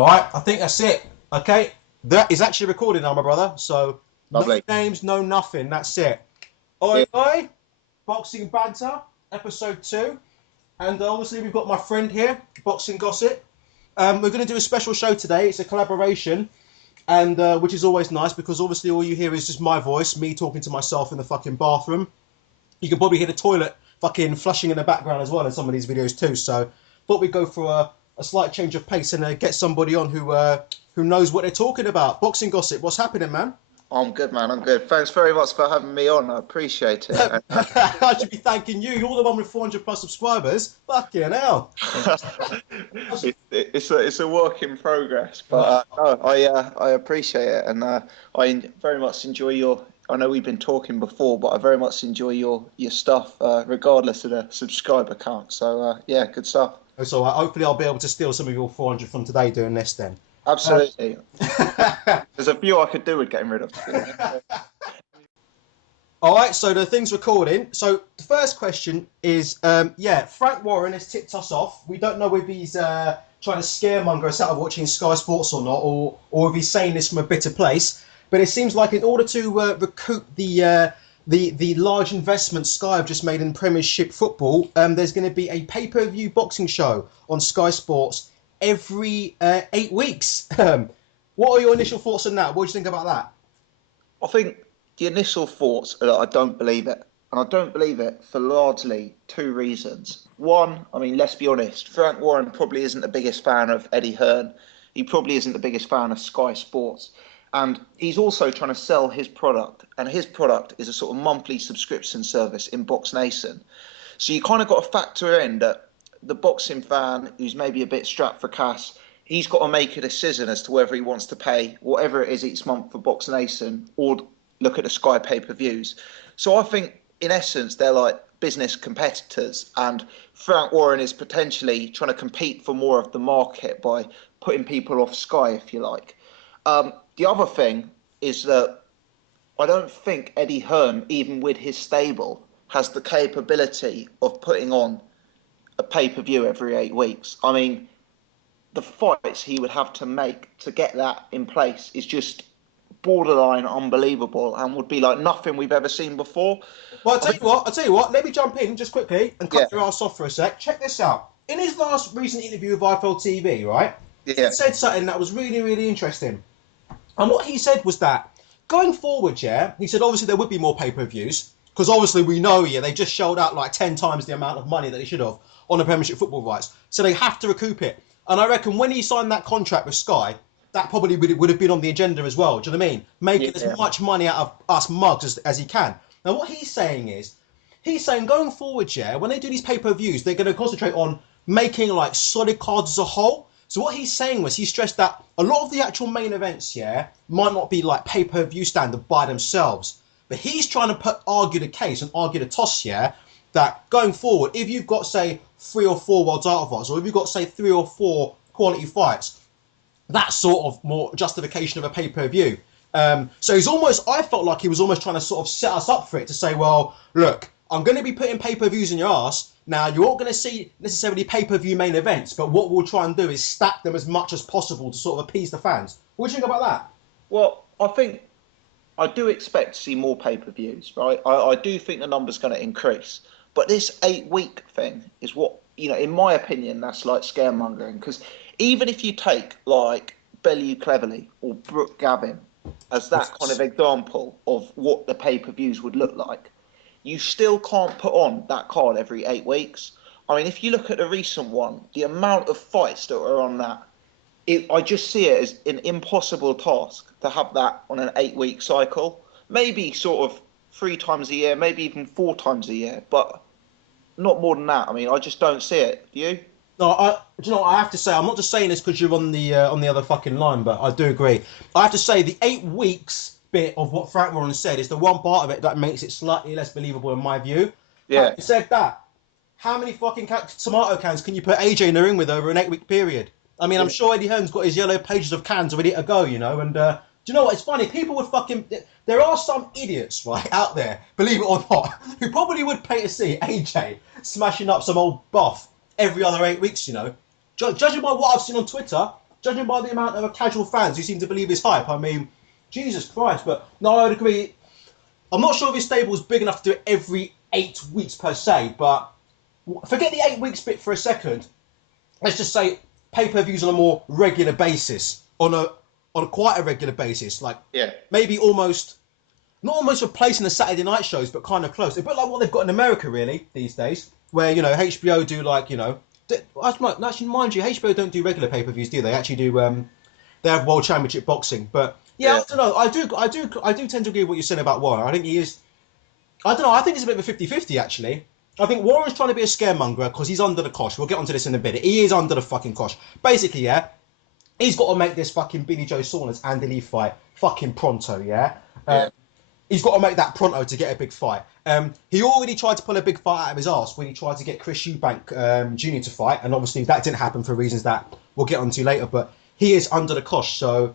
All right, I think that's it. Okay, that is actually recorded now, my brother. So Lovely. no names, no nothing. That's it. Yeah. Oi, oi, Boxing Banter, episode 2. And obviously we've got my friend here, Boxing Gossip. We're going to do a special show today. It's a collaboration, and which is always nice because obviously all you hear is just my voice, me talking to myself in the fucking bathroom. You can probably hear the toilet fucking flushing in the background as well in some of these videos too. So thought we'd go for a slight change of pace and get somebody on who knows what they're talking about. Boxing Gossip, what's happening, man? I'm good, man. I'm good. Thanks very much for having me on. I appreciate it. I should be thanking you. You're the one with 400 plus subscribers. Fucking hell. It's a work in progress, but no, I appreciate it, and I very much enjoy your. I know we've been talking before, but I very much enjoy your stuff, regardless of the subscriber count. So yeah, good stuff. So hopefully I'll be able to steal some of your 400 from today doing this then. Absolutely. There's a few I could do with getting rid of. All right, so the thing's recording. So the first question is, Frank Warren has tipped us off. We don't know if he's trying to scaremonger us out of watching Sky Sports or not, or if he's saying this from a bitter place. But it seems like in order to recoup the large investment Sky have just made in Premiership football, there's going to be a pay-per-view boxing show on Sky Sports every 8 weeks. What are your initial thoughts on that? What do you think about that? I think the initial thoughts are that I don't believe it. And I don't believe it for largely two reasons. One, I mean, let's be honest, Frank Warren probably isn't the biggest fan of Eddie Hearn. He probably isn't the biggest fan of Sky Sports. And he's also trying to sell his product. And his product is a sort of monthly subscription service in Box Nation. So you kind of got to factor in that the boxing fan who's maybe a bit strapped for cash, he's got to make a decision as to whether he wants to pay whatever it is each month for Box Nation or look at the Sky pay-per-views. So I think, in essence, they're like business competitors, and Frank Warren is potentially trying to compete for more of the market by putting people off Sky, if you like. The other thing is that I don't think Eddie Hearn, even with his stable, has the capability of putting on a pay-per-view every 8 weeks. I mean, the fights he would have to make to get that in place is just borderline unbelievable and would be like nothing we've ever seen before. Well, I'll tell you what, let me jump in just quickly and cut Yeah, your ass off for a sec. Check this out. In his last recent interview with IFL TV, right, he yeah, said something that was really, really interesting. And what he said was that going forward, yeah, he said obviously there would be more pay-per-views because obviously we know, yeah, they just shelled out like 10 times the amount of money that they should have on the Premiership football rights. So they have to recoup it. And I reckon when he signed that contract with Sky, that probably would have been on the agenda as well. Do you know what I mean? Making as yeah. much money out of us mugs as he can. Now, what he's saying is, he's saying going forward, yeah, when they do these pay-per-views, they're going to concentrate on making like solid cards as a whole. So what he's saying was, he stressed that a lot of the actual main events, yeah, might not be like pay-per-view standard by themselves. But he's trying to argue the case and argue the toss, yeah, that going forward, if you've got, say, 3 or 4 world title fights, or if you've got, say, 3 or 4 quality fights, that sort of more justification of a pay-per-view. So he's almost, I felt like he was almost trying to sort of set us up for it to say, well, look, I'm going to be putting pay-per-views in your ass. Now, you're not going to see necessarily pay-per-view main events, but what we'll try and do is stack them as much as possible to sort of appease the fans. What do you think about that? Well, I think I do expect to see more pay-per-views, right? I do think the number's going to increase. But this 8 week thing is what, in my opinion, that's like scaremongering. Because even if you take like Bellew Cleverly or Brooke Gavin as that kind of example of what the pay-per-views would look like, you still can't put on that card every 8 weeks. I mean, if you look at the recent one, the amount of fights that are on that, I just see it as an impossible task to have that on an 8 week cycle. Maybe sort of 3 times a year, maybe even 4 times a year, but not more than that. I mean, I just don't see it. Do you? No, do you know what I have to say? I'm not just saying this because you're on the other fucking line, but I do agree. I have to say the 8 weeks bit of what Frank Warren said is the one part of it that makes it slightly less believable in my view. Yeah. Having said that, how many fucking tomato cans can you put AJ in the ring with over an 8 week period? I mean, I'm Yeah. sure Eddie Hearn's got his yellow pages of cans ready to go, and do you know what? It's funny. People would fucking. There are some idiots, right, out there, believe it or not, who probably would pay to see AJ smashing up some old buff every other 8 weeks, Judging by what I've seen on Twitter, judging by the amount of casual fans who seem to believe his hype. I mean, Jesus Christ. But no, I would agree. I'm not sure if his stable's big enough to do it every 8 weeks per se, but forget the 8 weeks bit for a second. Let's just say pay-per-views on a more regular basis, on a quite a regular basis, like maybe almost not almost replacing the Saturday night shows, but kind of close. A bit like what they've got in America really these days, where HBO do like actually mind you, HBO don't do regular pay-per-views, do they? Actually do they have World Championship Boxing, but I don't know. I do tend to agree with what you're saying about Warren. I think he is. I don't know. I think it's a bit of a 50-50 actually. I think Warren's trying to be a scaremonger because he's under the cosh. We'll get onto this in a bit. He is under the fucking cosh. Basically, yeah, he's got to make this fucking Billy Joe Saunders Andy Lee fight fucking pronto, yeah. He's got to make that pronto to get a big fight. He already tried to pull a big fight out of his arse when he tried to get Chris Eubank Jr. to fight, and obviously that didn't happen for reasons that we'll get onto later. But he is under the cosh, so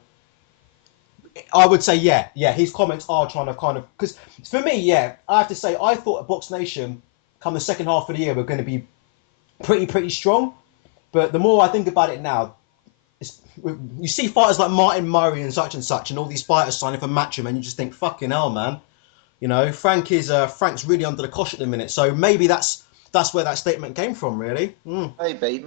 I would say yeah. His comments are trying to kind of because for me, I have to say I thought Box Nation come the second half of the year were going to be pretty strong, but the more I think about it now, you see fighters like Martin Murray and such, and all these fighters signing for Matchroom, and you just think, fucking hell, man. Frank's really under the cosh at the minute. So maybe that's where that statement came from, really. Maybe.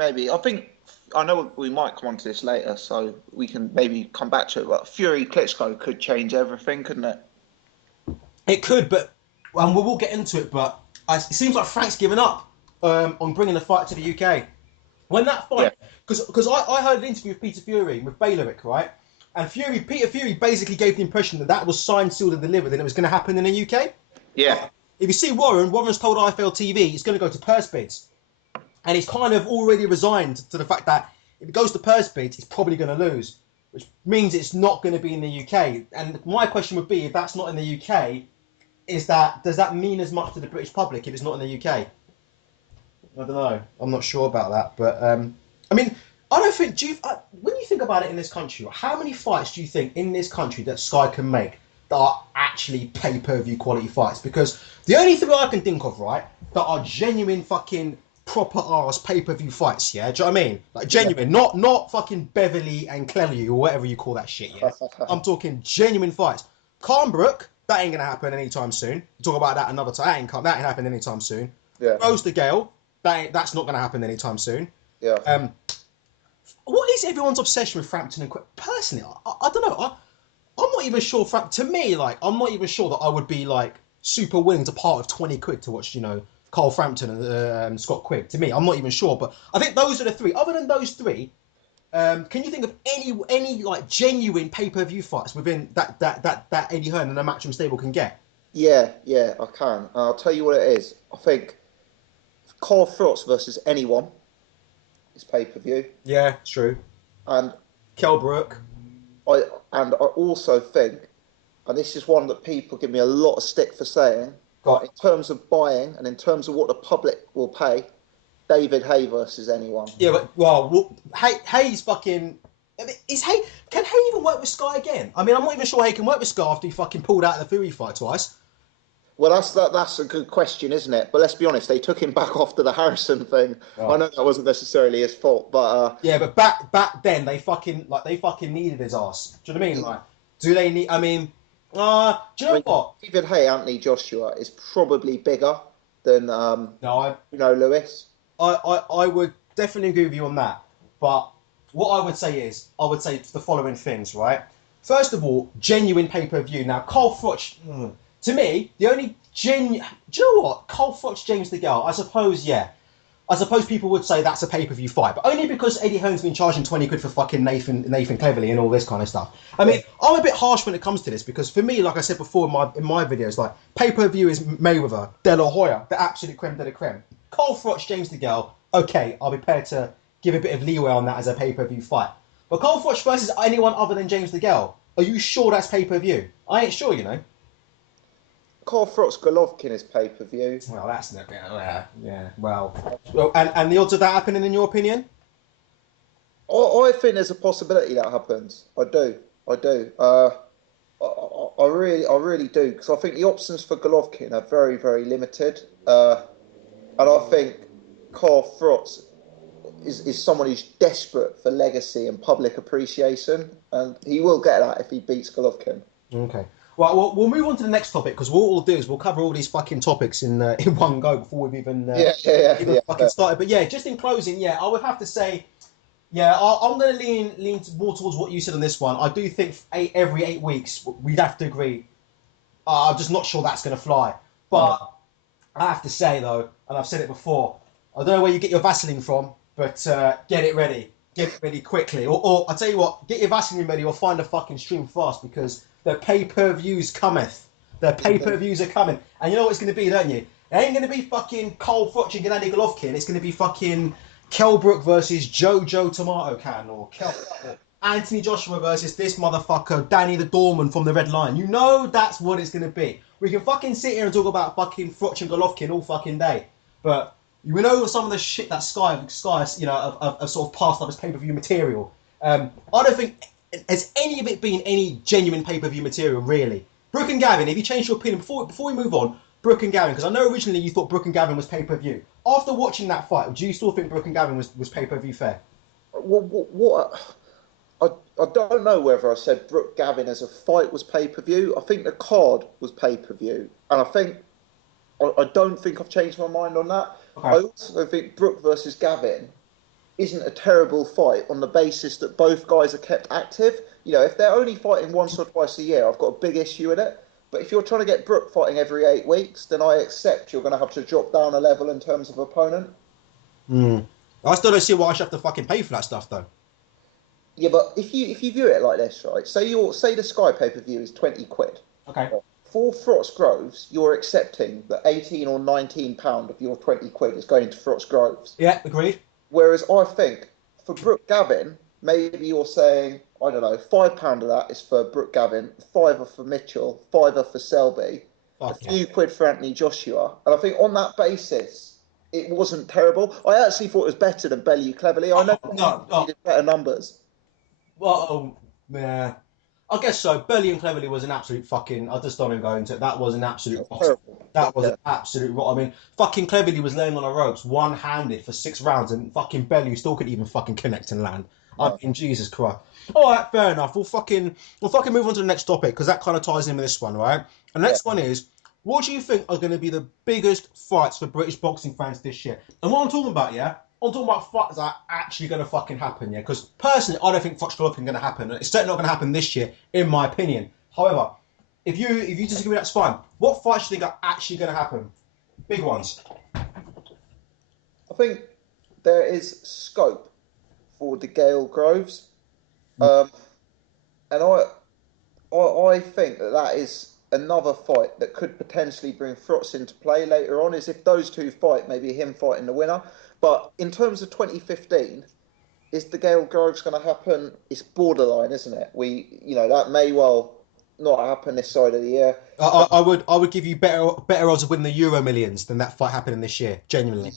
I know we might come on to this later, so we can maybe come back to it. But Fury Klitschko could change everything, couldn't it? It could, but we'll get into it. But it seems like Frank's given up on bringing the fight to the UK. When that fight, because I heard an interview with Peter Fury with Bayloric, right? And Peter Fury basically gave the impression that was signed, sealed, and delivered, and it was going to happen in the UK. Yeah. If you see Warren's told IFL TV it's going to go to purse bids, and he's kind of already resigned to the fact that if it goes to purse bids, he's probably going to lose, which means it's not going to be in the UK. And my question would be, if that's not in the UK, does that mean as much to the British public if it's not in the UK? I don't know. I'm not sure about that, but I mean, I don't think. When you think about it in this country, how many fights do you think in this country that Sky can make that are actually pay-per-view quality fights? Because the only thing I can think of, right, that are genuine fucking proper arse pay-per-view fights, yeah. Do you know what I mean? Like genuine, not fucking Beverly and Clelly or whatever you call that shit. Yeah, I'm talking genuine fights. Calmbrook, that ain't gonna happen anytime soon. We'll talk about that another time. That ain't happening anytime soon. Yeah. Rose the Gale. That's not going to happen anytime soon. Yeah. What is everyone's obsession with Frampton and Quick? Personally, I don't know. I'm not even sure. To me, like, I'm not even sure that I would be like super willing to part of 20 quid to watch, Carl Frampton and Scott Quigg. To me, I'm not even sure. But I think those are the three. Other than those three, can you think of any like genuine pay-per-view fights within that Eddie Hearn and a Matchroom stable can get? Yeah, I can. I'll tell you what it is. I think Carl Frost versus anyone is pay-per-view. Yeah, true. And Kell Brook. I also think, and this is one that people give me a lot of stick for saying, but in terms of buying and in terms of what the public will pay, David Hay versus anyone. Yeah, but Hay's fucking. Is Hay? Can Hay even work with Sky again? I mean, I'm not even sure Hay can work with Sky after he fucking pulled out of the Fury fight twice. Well, that's a good question, isn't it? But let's be honest, they took him back after the Harrison thing. Oh. I know that wasn't necessarily his fault, but yeah, but back then they fucking needed his ass. Do you know what I mean? Like, do they need? I mean, do you know what? David Hay, Anthony Joshua is probably bigger than Lewis. I would definitely agree with you on that. But what I would say the following things, right? First of all, genuine pay-per-view. Now, Carl Froch. To me, the only do you know what? Carl Froch, James DeGale, I suppose people would say that's a pay-per-view fight, but only because Eddie Hearn's been charging 20 quid for fucking Nathan Cleverly and all this kind of stuff. I mean, I'm a bit harsh when it comes to this because for me, like I said before in my videos, like pay-per-view is Mayweather, De La Hoya, the absolute creme de la creme. Carl Froch, James DeGale, okay, I'll be prepared to give a bit of leeway on that as a pay-per-view fight. But Carl Froch versus anyone other than James DeGale, are you sure that's pay-per-view? I ain't sure, Carl Froch's Golovkin is pay-per-view. Well, that's not yeah. Well, and the odds of that happening, in your opinion? I think there's a possibility that happens. I do. I really do, because I think the options for Golovkin are very, very limited. And I think Carl Froch, is someone who's desperate for legacy and public appreciation, and he will get that if he beats Golovkin. Okay. Well, we'll move on to the next topic because what we'll do is we'll cover all these fucking topics in one go before we've even fucking started. But yeah, just in closing, yeah, I would have to say, yeah, I'm going to lean more towards what you said on this one. I do think every 8 weeks we'd have to agree. I'm just not sure that's going to fly. But I have to say though, and I've said it before, I don't know where you get your Vaseline from, but get it ready. Get it ready quickly. Or I tell you what, get your Vaseline ready or find a fucking stream fast because the pay-per-views cometh. The pay-per-views are coming. And you know what it's going to be, don't you? It ain't going to be fucking Cole Froch and Gennady Golovkin. It's going to be fucking Kell Brook versus Jojo Tomato Can or Anthony Joshua versus this motherfucker, Danny the Doorman from the Red Lion. You know that's what it's going to be. We can fucking sit here and talk about fucking Froch and Golovkin all fucking day. But you know some of the shit that Sky you know, have sort of passed up as pay-per-view material. I don't think has any of it been any genuine pay-per-view material, really. Brooke and Gavin, if you change your opinion, before we move on, Brooke and Gavin, because I know originally you thought Brooke and Gavin was pay-per-view. After watching that fight, do you still think Brooke and Gavin was pay-per-view fair? What I don't know whether I said Brooke Gavin as a fight was pay-per-view. I think the card was pay-per-view. And I don't think I've changed my mind on that. Okay. I also think Brooke versus Gavin isn't a terrible fight on the basis that both guys are kept active. You know, if they're only fighting once or twice a year, I've got a big issue with it. But if you're trying to get Brooke fighting every 8 weeks, then I accept you're going to have to drop down a level in terms of opponent. I still don't see why I should have to fucking pay for that stuff, though. Yeah, but if you view it like this, right? Say the Sky pay-per-view is 20 quid. Okay. For Froch Groves, you're accepting that 18 or 19 pound of your 20 quid is going to Froch Groves. Yeah, agreed. Whereas I think for Brooke Gavin, maybe you're saying, I don't know, £5 of that is for Brooke Gavin, £5 for Mitchell, £5 for Selby, a few quid for Anthony Joshua. And I think on that basis, it wasn't terrible. I actually thought it was better than Bellew Cleverly. I know needed better numbers. Well, yeah. I guess so. Bellew and Cleverly was an absolute fucking... I just don't even go into it. That was an absolute... That was an absolute... I mean, fucking Cleverly was laying on the ropes one-handed for 6 rounds and fucking Bellew still couldn't even fucking connect and land. I mean, Jesus Christ. All right, fair enough. We'll fucking move on to the next topic because that kind of ties in with this one, right? And the next one is, what do you think are going to be the biggest fights for British boxing fans this year? And what I'm talking about, yeah? I'm talking about fights that are actually going to fucking happen, yeah? Because personally, I don't think Froch Golovkin is going to happen. It's certainly not going to happen this year, in my opinion. However, if you disagree, that's fine. What fights do you think are actually going to happen? Big ones. I think there is scope for the Gale Groves. And I think that is another fight that could potentially bring Froch into play later on, is if those two fight, maybe him fighting the winner. But in terms of 2015, is the Gale Groves going to happen? It's borderline, isn't it? That may well not happen this side of the year. I would give you better odds of winning the Euro Millions than that fight happening this year. Genuinely.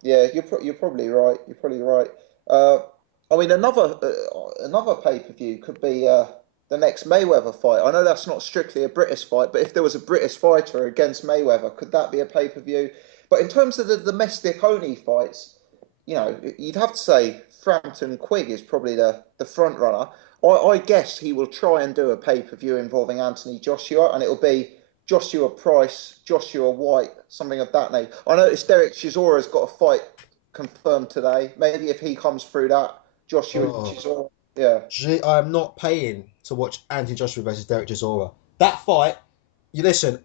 Yeah, you're probably right. You're probably right. I mean, another pay-per-view could be the next Mayweather fight. I know that's not strictly a British fight, but if there was a British fighter against Mayweather, could that be a pay-per-view? But in terms of the domestic-only fights, you know, you'd have to say Frampton Quigg is probably the front runner. I guess he will try and do a pay-per-view involving Anthony Joshua, and it'll be Joshua Price, Joshua White, something of that name. I noticed Derek Chisora's got a fight confirmed today. Maybe if he comes through that, Chisora, yeah. I'm not paying to watch Anthony Joshua versus Derek Chisora. That fight, you listen,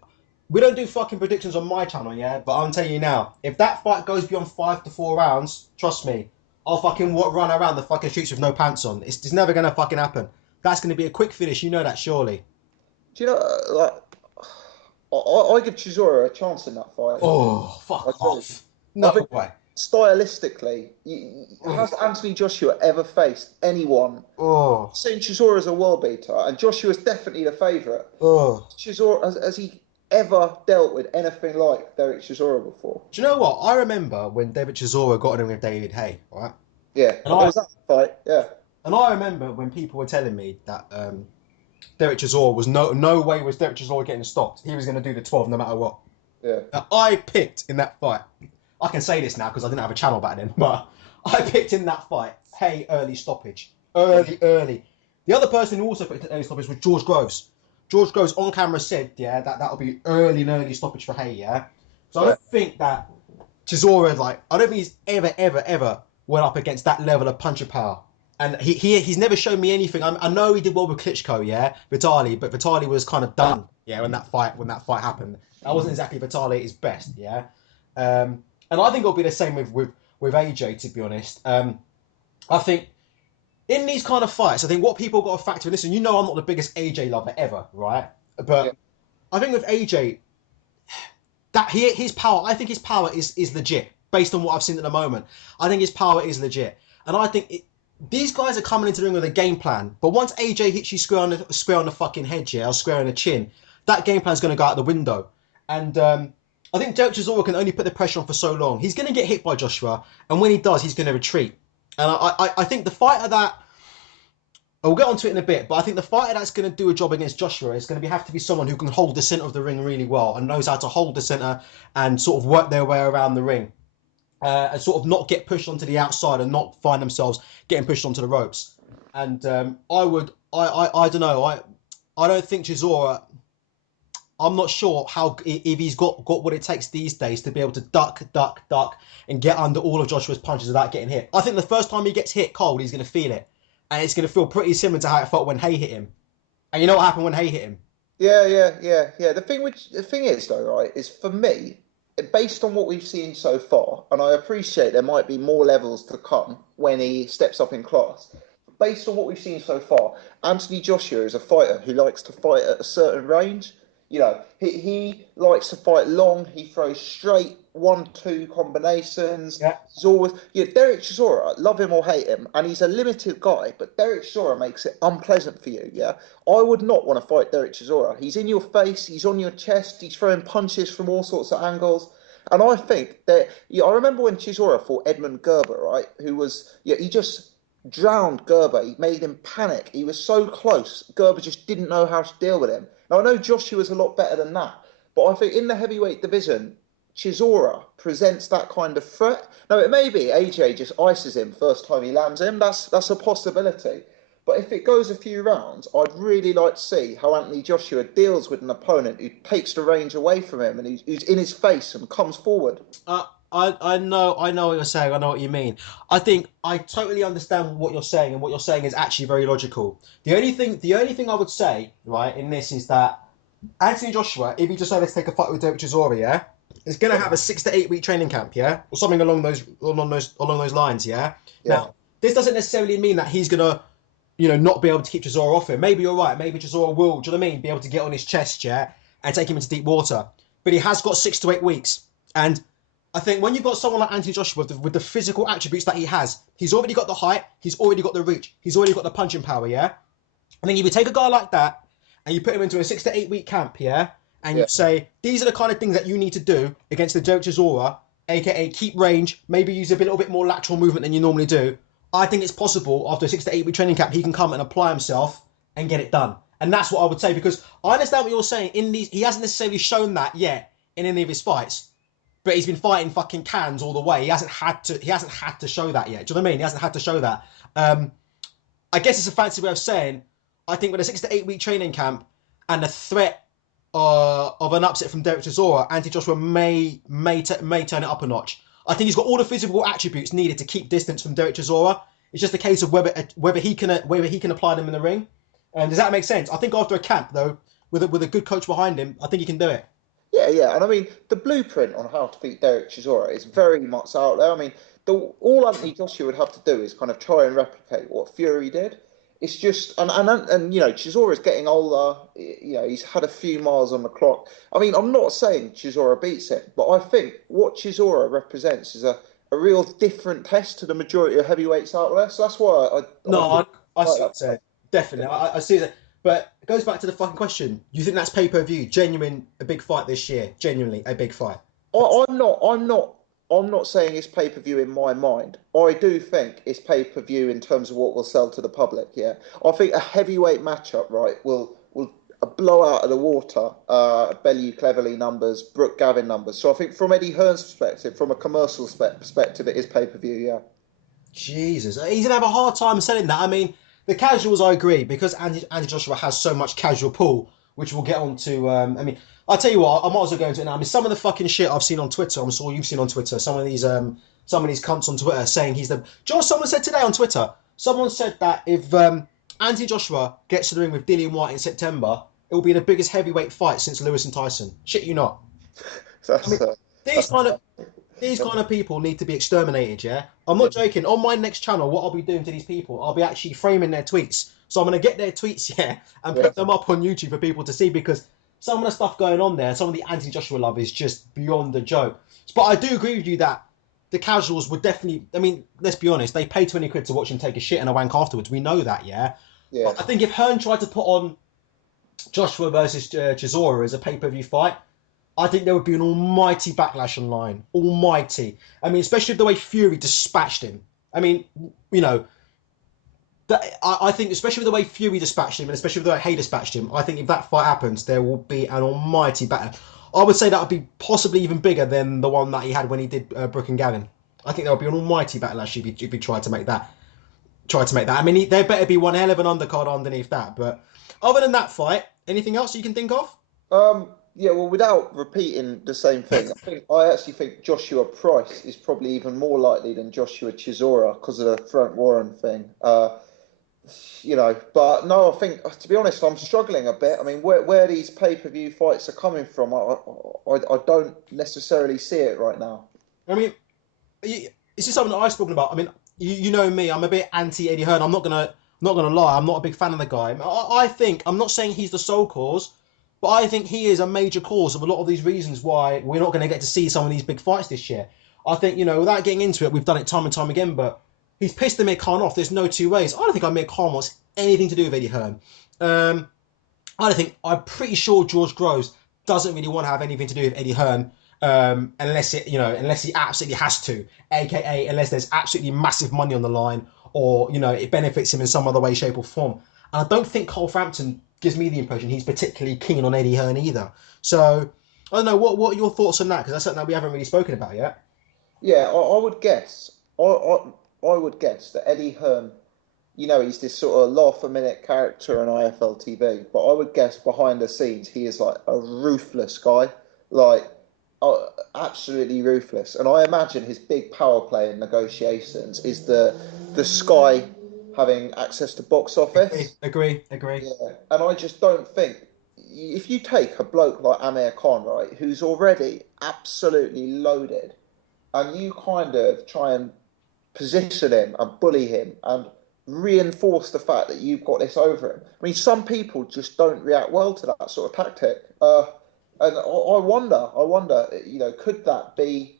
we don't do fucking predictions on my channel, yeah? But I'm telling you now, if that fight goes beyond 5 to 4 rounds, trust me, I'll fucking run around the fucking streets with no pants on. It's never going to fucking happen. That's going to be a quick finish, you know that, surely. Do you know, I give Chisora a chance in that fight. Oh, fuck off. No way. Stylistically, has Anthony Joshua ever faced anyone? Saying Chisora's a world beater, and Joshua's definitely the favourite. Chisora, has he ever dealt with anything like Derek Chisora before? Do you know what? I remember when David Chisora got in with David Hay, right? Yeah, and was that fight, yeah. And I remember when people were telling me that Derek Chisora was no way was Derek Chisora getting stopped. He was going to do the 12 no matter what. Yeah. Now, I picked in that fight. I can say this now because I didn't have a channel back then, but I picked in that fight. Hey, early stoppage. Early. The other person who also picked an early stoppage was George Groves. George Groves on camera said, yeah, that'll be early stoppage for Hay, yeah. So I Yeah. don't think that Chisora, like, I don't think he's ever went up against that level of puncher power. And he's never shown me anything. I know he did well with Klitschko, yeah, Vitali, but Vitali was kind of done, yeah, when that fight happened. That wasn't exactly Vitali at his best, yeah. And I think it'll be the same with AJ, to be honest. I think in these kind of fights, I think what people got to factor in. Listen, you know I'm not the biggest AJ lover ever, right? Yeah. But I think with AJ, that his power, I think his power is legit based on what I've seen at the moment. I think his power is legit, and I think these guys are coming into the ring with a game plan. But once AJ hits you square on the fucking head, yeah, or square on the chin, that game plan's going to go out the window. And I think Derek Chisora can only put the pressure on for so long. He's going to get hit by Joshua, and when he does, he's going to retreat. And I think the fighter that we'll get onto it in a bit, but I think the fighter that's going to do a job against Joshua is going to have to be someone who can hold the centre of the ring really well and knows how to hold the centre and sort of work their way around the ring. And sort of not get pushed onto the outside and not find themselves getting pushed onto the ropes. And I don't know, I don't think Chisora, I'm not sure if he's got what it takes these days to be able to duck, and get under all of Joshua's punches without getting hit. I think the first time he gets hit cold, he's going to feel it. And it's going to feel pretty similar to how it felt when Hay hit him. And you know what happened when Hay hit him? Yeah. The thing is though, right, is for me, based on what we've seen so far, and I appreciate there might be more levels to come when he steps up in class. Based on what we've seen so far, Anthony Joshua is a fighter who likes to fight at a certain range. You know, he likes to fight long. He throws straight 1-2 combinations. Yeah. He's always, Derek Chisora, love him or hate him, and he's a limited guy, but Derek Chisora makes it unpleasant for you. Yeah, I would not want to fight Derek Chisora. He's in your face. He's on your chest. He's throwing punches from all sorts of angles. And I think that, I remember when Chisora fought Edmund Gerber, right? Who was, he just drowned Gerber. He made him panic. He was so close. Gerber just didn't know how to deal with him. Now, I know Joshua was a lot better than that, but I think in the heavyweight division, Chisora presents that kind of threat. Now, it may be AJ just ices him first time he lands him. That's a possibility. But if it goes a few rounds, I'd really like to see how Anthony Joshua deals with an opponent who takes the range away from him and who's in his face and comes forward. I know what you're saying. I know what you mean. I think I totally understand what you're saying, and what you're saying is actually very logical. The only thing I would say, right, in this is that Anthony Joshua, if he decided to take a fight with Derek Chisora, yeah, is going to have a 6 to 8 week training camp, yeah, or something along those lines, yeah. Now, this doesn't necessarily mean that he's gonna, not be able to keep Chisora off him. Maybe you're right. Maybe Chisora will, do you know what I mean, be able to get on his chest, yeah, and take him into deep water. But he has got 6 to 8 weeks, and I think when you've got someone like Anthony Joshua with the physical attributes that he has, he's already got the height, he's already got the reach, he's already got the punching power, yeah. I think if you take a guy like that and you put him into a 6 to 8 week camp, yeah, and you say, these are the kind of things that you need to do against the Derek Chisora, aka keep range, maybe use a little bit more lateral movement than you normally do. I think it's possible after a 6 to 8 week training camp, he can come and apply himself and get it done. And that's what I would say, because I understand what you're saying. He hasn't necessarily shown that yet in any of his fights, but he's been fighting fucking cans all the way. He hasn't had to show that yet. Do you know what I mean? He hasn't had to show that. I guess it's a fancy way of saying, I think with a 6 to 8 week training camp and the threat of an upset from Derek Chisora, Anthony Joshua may turn it up a notch. I think he's got all the physical attributes needed to keep distance from Derek Chisora. It's just a case of whether he can apply them in the ring. Does that make sense? I think after a camp though, with a good coach behind him, I think he can do it. Yeah, and I mean the blueprint on how to beat Derek Chisora is very much out there. I mean, all Anthony Joshua would have to do is kind of try and replicate what Fury did. It's just and Chisora's getting older. He's had a few miles on the clock. I mean, I'm not saying Chisora beats him, but I think what Chisora represents is a real different test to the majority of heavyweights out there. So that's why I see what you're saying. Definitely, I see that. But it goes back to the fucking question. You think that's pay-per-view? Genuine, a big fight this year. Genuinely, a big fight. I'm not saying it's pay-per-view in my mind. I do think it's pay-per-view in terms of what will sell to the public. Yeah, I think a heavyweight matchup, right, will blow out of the water Bellew Cleverly numbers, Brooke Gavin numbers. So I think from Eddie Hearn's perspective, from a commercial perspective, it is pay-per-view. Yeah. Jesus, he's gonna have a hard time selling that. I mean, the casuals, I agree, because Andy Joshua has so much casual pull, which we'll get on to. I mean, I'll tell you what, I might as well go into it now. I mean, some of the fucking shit I've seen on Twitter, I'm sure you've seen on Twitter. Some of these cunts on Twitter saying he's the. Do you know what someone said today on Twitter? Someone said that if Andy Joshua gets to the ring with Dillian White in September, it will be the biggest heavyweight fight since Lewis and Tyson. Shit, you not. I That's mean, these that's kind of these kind of people need to be exterminated, yeah? I'm yeah, not joking. On my next channel, what I'll be doing to these people, I'll be actually framing their tweets. So I'm going to get their tweets, yeah, and yeah. put them up on YouTube for people to see because some of the stuff going on there, some of the anti-Joshua love is just beyond the joke. But I do agree with you that the casuals would definitely, I mean, let's be honest, they pay 20 quid to watch him take a shit and a wank afterwards. We know that, yeah? Yeah. But I think if Hearn tried to put on Joshua versus Chisora as a pay-per-view fight, I think there would be an almighty backlash online. Almighty. I mean, especially the way Fury dispatched him. I mean, you know, I think especially with the way Fury dispatched him and especially with the way Hay dispatched him, I think if that fight happens, there will be an almighty battle. I would say that would be possibly even bigger than the one that he had when he did Brook and Gavin. I think there would be an almighty backlash if he tried to make that. I mean, there better be one hell of an undercard underneath that. But other than that fight, anything else you can think of? Yeah, well, without repeating the same thing, I actually think Joshua Price is probably even more likely than Joshua Chisora because of the Frank Warren thing. But no, I think to be honest, I'm struggling a bit. I mean, where these pay-per-view fights are coming from, I don't necessarily see it right now. I mean, this is something that I've spoken about. I mean, you know me, I'm a bit anti Eddie Hearn. I'm not gonna lie. I'm not a big fan of the guy. I think I'm not saying he's the sole cause, but I think he is a major cause of a lot of these reasons why we're not going to get to see some of these big fights this year. I think without getting into it, we've done it time and time again. But he's pissed Amir Khan off. There's no two ways. I don't think Amir Khan wants anything to do with Eddie Hearn. I don't think. I'm pretty sure George Groves doesn't really want to have anything to do with Eddie Hearn. Unless he absolutely has to, aka unless there's absolutely massive money on the line, or it benefits him in some other way, shape, or form. And I don't think Cole Frampton gives me the impression he's particularly keen on Eddie Hearn either. So I don't know what are your thoughts on that, because that's something that we haven't really spoken about yet. Yeah, I would guess. I would guess that Eddie Hearn, he's this sort of laugh a minute character on IFL TV, but I would guess behind the scenes he is like a ruthless guy, like absolutely ruthless. And I imagine his big power play in negotiations is the Sky having access to box office. Agree. Yeah, and I just don't think if you take a bloke like Amir Khan, right, who's already absolutely loaded, and you kind of try and position him and bully him and reinforce the fact that you've got this over him. I mean, some people just don't react well to that sort of tactic. And I wonder, could that be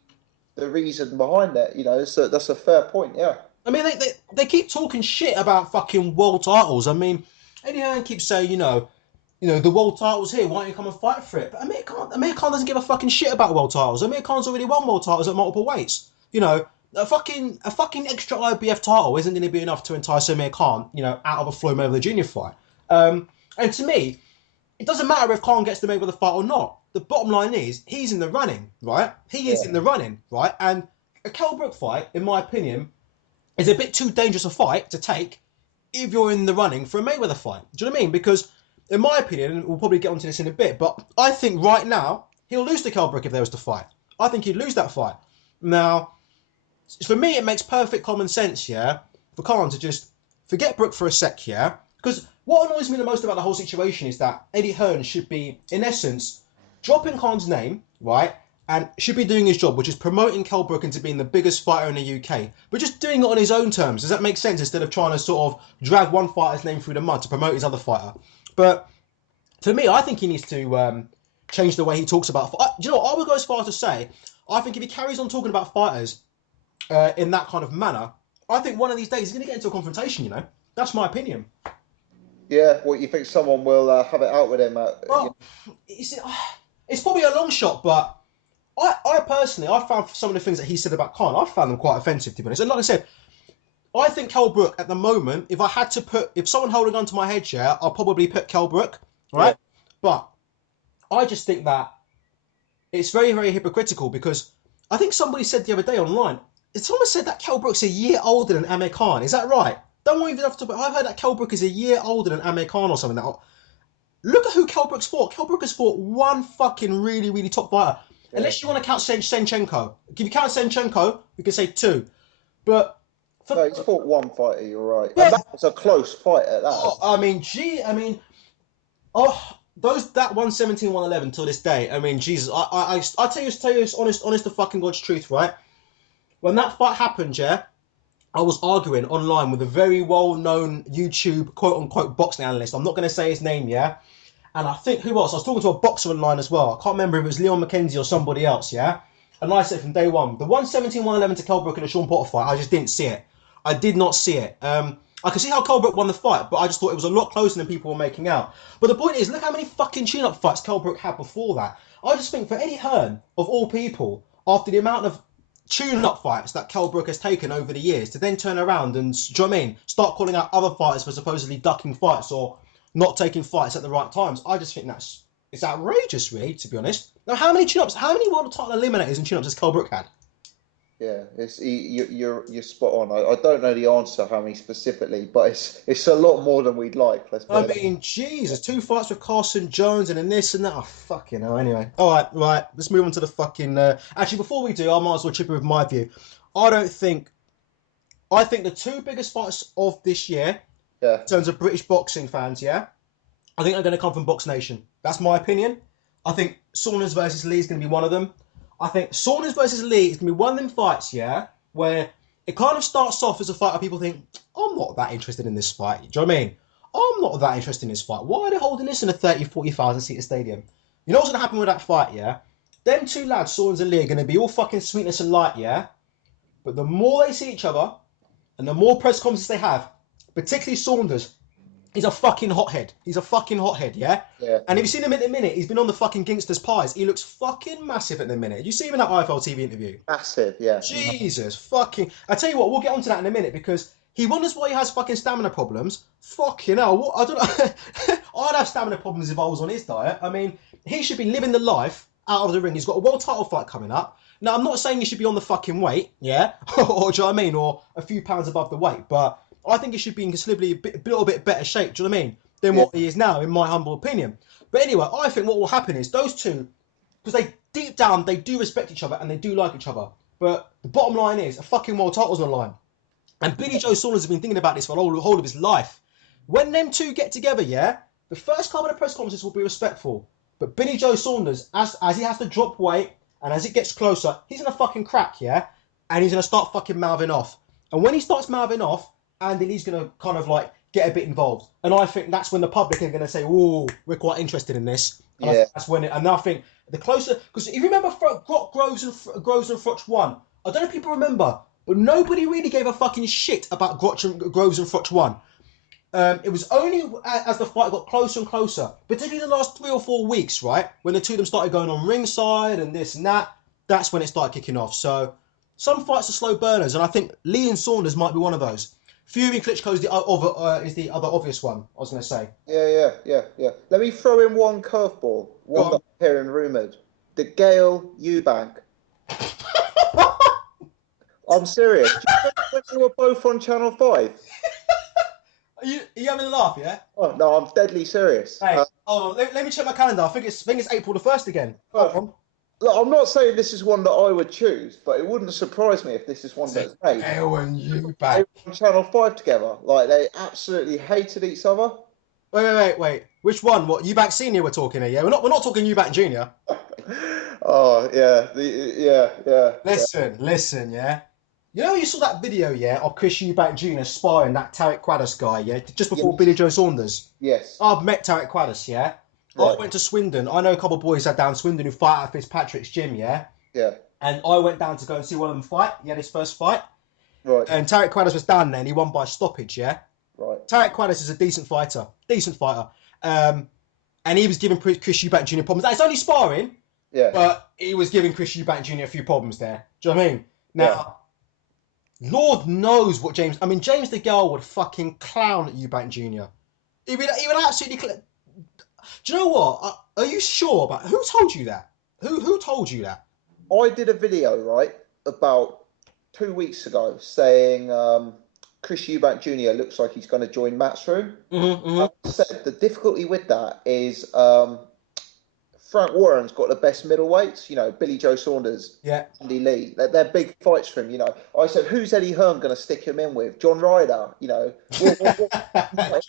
the reason behind it? That's a fair point. Yeah. I mean, they keep talking shit about fucking world titles. I mean, Eddie Hearn keeps saying, the world title's here. Why don't you come and fight for it? But Amir Khan doesn't give a fucking shit about world titles. Amir Khan's already won world titles at multiple weights. A fucking extra IBF title isn't going to be enough to entice Amir Khan, out of a Floyd Mayweather Jr. fight. And to me, it doesn't matter if Khan gets the Mayweather fight or not. The bottom line is he's in the running, right? He is Yeah. in the running, right? And a Kell Brook fight, in my opinion, is a bit too dangerous a fight to take if you're in the running for a Mayweather fight. Do you know what I mean? Because, in my opinion, and we'll probably get onto this in a bit, but I think right now he'll lose to Kell Brook if there was to fight. I think he'd lose that fight. Now, for me, it makes perfect common sense, yeah, for Khan to just forget Brook for a sec, yeah? Because what annoys me the most about the whole situation is that Eddie Hearn should be, in essence, dropping Khan's name, right, and should be doing his job, which is promoting Kell Brook into being the biggest fighter in the UK, but just doing it on his own terms. Does that make sense? Instead of trying to sort of drag one fighter's name through the mud to promote his other fighter. But for me, I think he needs to change the way he talks about. Do you know what? I would go as far as to say, I think if he carries on talking about fighters in that kind of manner, I think one of these days he's going to get into a confrontation. That's my opinion. Yeah. What you think someone will have it out with him? Well, it's probably a long shot, but I personally, I found some of the things that he said about Khan, I found them quite offensive, to be honest. And like I said, I think Kell Brook at the moment, if someone held a gun to my head, yeah, I'll probably pick Kell Brook, right? Yeah. But I just think that it's very, very hypocritical because I think somebody said the other day online, someone said that Kell Brook's a year older than Amir Khan. Is that right? Don't want even have to. I've heard that Kell Brook is a year older than Amir Khan or something. Look at who Kell Brook's fought. Kell Brook has fought one fucking really, really top fighter. Yeah. Unless you want to count Senchenko. If you count Senchenko, we can say 2. But no, he's fought one fighter. You're right. Yeah. And that was a close fight at that. That 117, 111 till this day. I mean, Jesus. I tell you, honest to fucking God's truth, right? When that fight happened, yeah, I was arguing online with a very well-known YouTube quote-unquote boxing analyst. I'm not going to say his name, yeah? And I think, who else? I was talking to a boxer online as well. I can't remember if it was Leon McKenzie or somebody else, yeah? And I said from day one, the 117, 111 to Kell Brook in the Sean Potter fight, I just didn't see it. I did not see it. I could see how Kell Brook won the fight, but I just thought it was a lot closer than people were making out. But the point is, look how many fucking tune-up fights Kell Brook had before that. I just think for Eddie Hearn, of all people, after the amount of tune-up fights that Kell Brook has taken over the years, to then turn around and, do you know what I mean, start calling out other fighters for supposedly ducking fights or not taking fights at the right times, I just think it's outrageous, really, to be honest. Now, how many world title eliminators and tune-ups has Kell Brook had? Yeah, you're spot on. I don't know the answer how many specifically, but it's a lot more than we'd like. Jesus, 2 fights with Carson Jones and then this and that. Oh, fucking hell. Anyway, all right. Let's move on to the fucking. Actually, before we do, I might as well chip in with my view. I think the 2 biggest fights of this year, in terms of British boxing fans, yeah, I think they're going to come from Box Nation. That's my opinion. I think Saunders versus Lee is going to be one of them. I think Saunders versus Lee is going to be one of them fights, yeah, where it kind of starts off as a fight where people think, I'm not that interested in this fight. Do you know what I mean? I'm not that interested in this fight. Why are they holding this in a 30, 40,000 seater stadium? You know what's going to happen with that fight, yeah? Them 2 lads, Saunders and Lee, are going to be all fucking sweetness and light, yeah? But the more they see each other, and the more press conferences they have, particularly Saunders, he's a fucking hothead. Yeah? Yeah. And if you seen him in a minute, he's been on the fucking Gangsters Pies. He looks fucking massive at the minute. You see him in that IFL TV interview? Massive, yeah. Jesus, fucking. I tell you what, we'll get onto that in a minute because he wonders why he has fucking stamina problems. Fucking hell, I don't know. I'd have stamina problems if I was on his diet. I mean, he should be living the life out of the ring. He's got a world title fight coming up. Now, I'm not saying he should be on the fucking weight, yeah? Or, do you know what I mean? Or a few pounds above the weight, but I think he should be in considerably a little bit better shape, do you know what I mean, than what he is now, in my humble opinion. But anyway, I think what will happen is those 2, because they deep down, they do respect each other and they do like each other. But the bottom line is, a fucking world title's on the line. And Billy Joe Saunders has been thinking about this for the whole of his life. When them 2 get together, yeah, the first couple of press conferences will be respectful. But Billy Joe Saunders, as he has to drop weight and as it gets closer, he's going to fucking crack, yeah? And he's going to start fucking mouthing off. And when he starts mouthing off, and then he's going to kind of like get a bit involved. And I think that's when the public are going to say, "Ooh, we're quite interested in this." And yeah. That's when and I think the closer, because if you remember Groves and Froch 1, I don't know if people remember, but nobody really gave a fucking shit about Groves and Froch 1. It was only as the fight got closer and closer, particularly the last 3 or 4 weeks, right, when the 2 of them started going on ringside and this and that, that's when it started kicking off. So some fights are slow burners, and I think Lee and Saunders might be one of those. Fury Klitschko is the other obvious one, I was going to say. Yeah. Let me throw in one curveball, one that I'm hearing rumoured. The Gale Eubank. I'm serious. Do you remember when we were both on Channel 5? Are you having a laugh, yeah? Oh, no, I'm deadly serious. Hey, let me check my calendar. I think it's April the 1st again. Hold on. Look, I'm not saying this is one that I would choose, but it wouldn't surprise me if this is one that's made. Gale and Eubank. They were on Channel 5 together. Like, they absolutely hated each other. Wait. Which one? What, Eubank Senior we're talking here, yeah? We're not talking Eubank Jr. Oh, yeah. Listen, yeah? You know you saw that video, yeah, of Chris Eubank Jr. sparring that Tarek Quaddas guy, yeah? Just before Billy Joe Saunders? Yes. I've met Tarek Quaddas, yeah? Right. I went to Swindon. I know a couple of boys out down Swindon who fight at Fitzpatrick's gym, yeah? Yeah. And I went down to go and see one of them fight. He had his first fight. Right. And Tarek Quaddas was down there and he won by stoppage, yeah? Right. Tarek Quaddas is a decent fighter. And he was giving Chris Eubank Jr. problems. It's only sparring, but he was giving Chris Eubank Jr. a few problems there. Do you know what I mean? Now, Lord knows what James the Girl would fucking clown at Eubank Jr. He would absolutely... Do you know what? Are you sure about... Who told you that? Who told you that? I did a video, right, about 2 weeks ago saying Chris Eubank Jr. looks like he's going to join Matchroom. Mm-hmm, I said the difficulty with that is Frank Warren's got the best middleweights. Billy Joe Saunders, yeah. Andy Lee. They're big fights for him. I said, who's Eddie Hearn going to stick him in with? John Ryder. Martin True,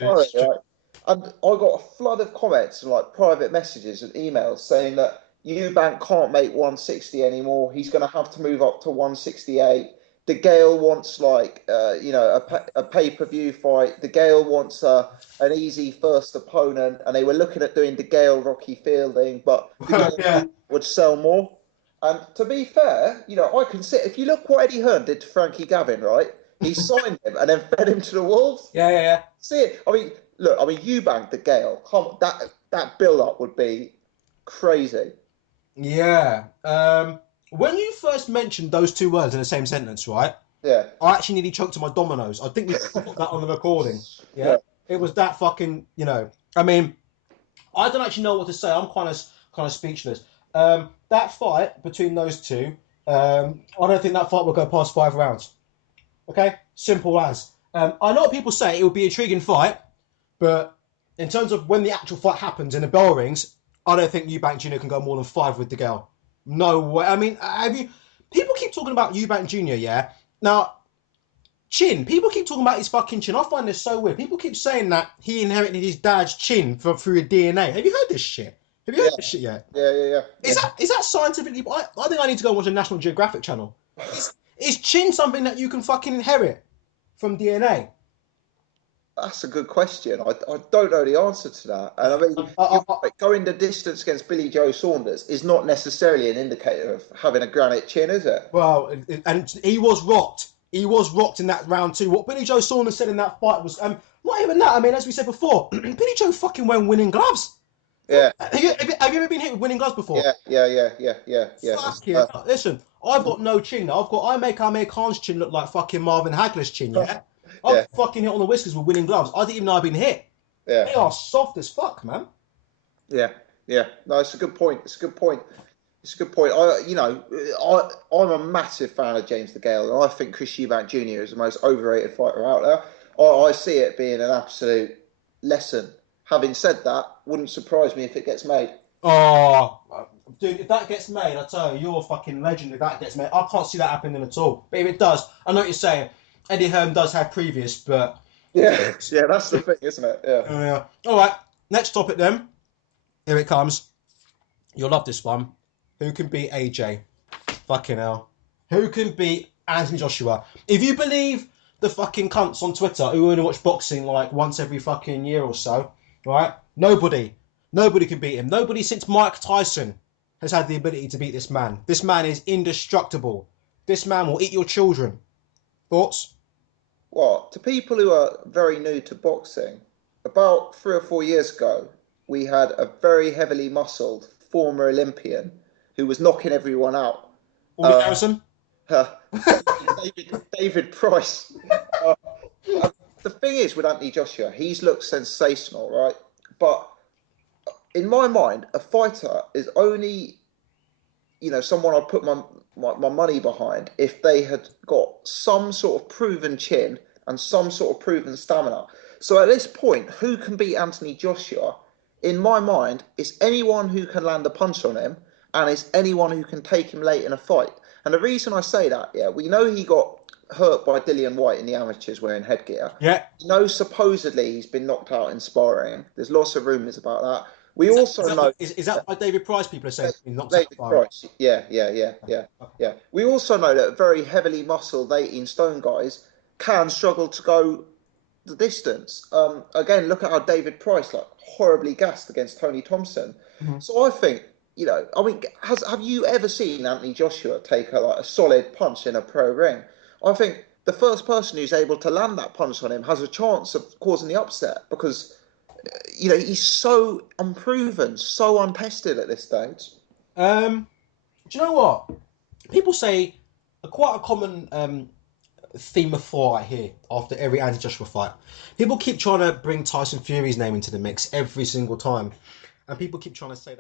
Murray, true. right? And I got a flood of comments and like private messages and emails saying that Eubank can't make 160 anymore. He's going to have to move up to 168. The Gale wants a pay-per-view fight. The Gale wants an easy first opponent, and they were looking at doing the Gale Rocky Fielding, but the Gale Yeah. would sell more. And to be fair, I can see if you look what Eddie Hearn did to Frankie Gavin, right? He signed him and then fed him to the wolves. Yeah, yeah, yeah. See it. I mean, look. I mean, Eubank, the Gale. That build-up would be crazy. Yeah. When you first mentioned those two words in the same sentence, right? Yeah. I actually nearly choked on my dominoes. I think we put that on the recording. Yeah. Yeah. It was that fucking, I mean, I don't actually know what to say. I'm kind of speechless. That fight between those two, I don't think that fight will go past 5 rounds. Okay? Simple as. I know what people say it would be an intriguing fight, but in terms of when the actual fight happens and the bell rings, I don't think Eubank Jr. can go more than 5 with the girl. No way. I mean, have you? People keep talking about Eubank Jr. Yeah. Now, chin. People keep talking about his fucking chin. I find this so weird. People keep saying that he inherited his dad's chin through a DNA. Have you heard this shit? Have you heard Yeah. this shit yet? Yeah. Is that scientifically? I think I need to go and watch a National Geographic channel. Is chin something that you can fucking inherit from DNA? That's a good question. I don't know the answer to that. And I mean, going the distance against Billy Joe Saunders is not necessarily an indicator of having a granite chin, is it? Well, and he was rocked. He was rocked in that round too. What Billy Joe Saunders said in that fight was, not even that. I mean, as we said before, Billy Joe fucking wearing winning gloves. Yeah. Have you ever been hit with winning gloves before? Yeah. Fuck yeah. Listen, I've got no chin. I make Khan's chin look like fucking Marvin Hagler's chin, yeah? Yeah. I've fucking hit on the whiskers with winning gloves. I didn't even know I'd been hit. Yeah. They are soft as fuck, man. Yeah. No, it's a good point. It's a good point. It's a good point. I'm a massive fan of James DeGale, and I think Chris Eubank Jr. is the most overrated fighter out there. I see it being an absolute lesson. Having said that, wouldn't surprise me if it gets made. Oh, dude, if that gets made, I tell you, you're a fucking legend if that gets made. I can't see that happening at all. But if it does, I know what you're saying. Eddie Hearn does have previous, but... Yeah, that's the thing, isn't it? Yeah. All right, next topic then. Here it comes. You'll love this one. Who can beat AJ? Fucking hell. Who can beat Anthony Joshua? If you believe the fucking cunts on Twitter who only watch boxing like once every fucking year or so, right? Nobody can beat him. Nobody since Mike Tyson has had the ability to beat this man. This man is indestructible. This man will eat your children. Thoughts? What? To people who are very new to boxing, about 3 or 4 years ago, we had a very heavily muscled former Olympian who was knocking everyone out. All Harrison? Uh, David Price. Uh, the thing is with Anthony Joshua, he's looked sensational, right? But in my mind, a fighter is only, someone I'd put my money behind if they had got some sort of proven chin and some sort of proven stamina. So at this point, who can beat Anthony Joshua? In my mind, it's anyone who can land a punch on him, and it's anyone who can take him late in a fight. And the reason I say that, we know he got hurt by Dillian White in the amateurs wearing headgear. Yeah. We know supposedly he's been knocked out in sparring. There's lots of rumours about that. We also know Is that why David Price people are saying he's not David far? Price. Yeah. We also know that very heavily muscled 18-stone guys can struggle to go the distance. Again, look at how David Price horribly gassed against Tony Thompson. Mm-hmm. So I think, have you ever seen Anthony Joshua take a solid punch in a pro ring? I think the first person who's able to land that punch on him has a chance of causing the upset because, he's so unproven, so untested at this stage. Do you know what? People say quite a common theme of thought I hear after every Anthony Joshua fight. People keep trying to bring Tyson Fury's name into the mix every single time, and people keep trying to say that.